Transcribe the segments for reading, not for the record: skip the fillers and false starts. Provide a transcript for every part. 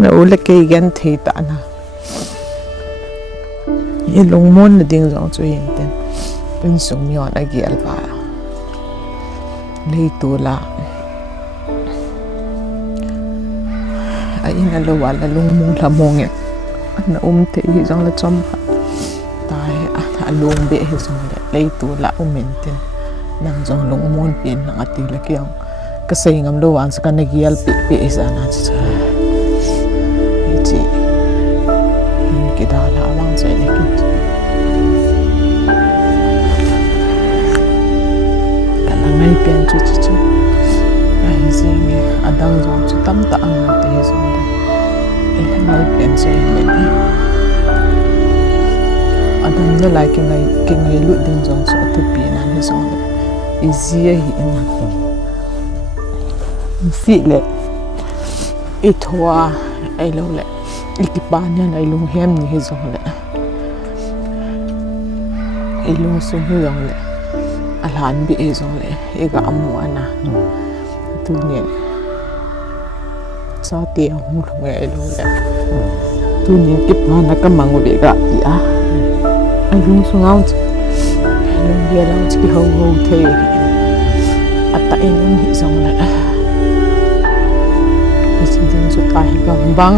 na ula kay gan thita na ilong mon na ding zong chu hin ten pin sum yon agi alwa lei tu la ai na lo wala lung mong la mong na te hi zong la chom tai a lung be hi zong le lei tu la ten nang zong lung mon pin na ati la kyang kasi ngam lo wan sa kan nagial pi isa na cha iti kita la awang sa lekit kalangai pian chu ai zing adang zong chu tam ta ang na te zong da kalangai pian sa le adang na like ngai lu ding zong so tu pi na ni zong da izia hi na si le itwa ai lo le ikipan yan ai lung hem ni he zong le ai lung sung he zong le alhan bi e zong le e ga amu ana tu ne sa ti amu lo nge ai lo le tu ne kipan na ka mang be ga ti a ai lung sung out ai lung ye lang chi ho ho the ata in hi zong le Sinjing su tai bang la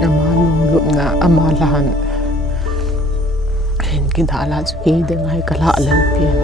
ama lung na ama lahan hin ki dala chu ki deng hai kala lal pian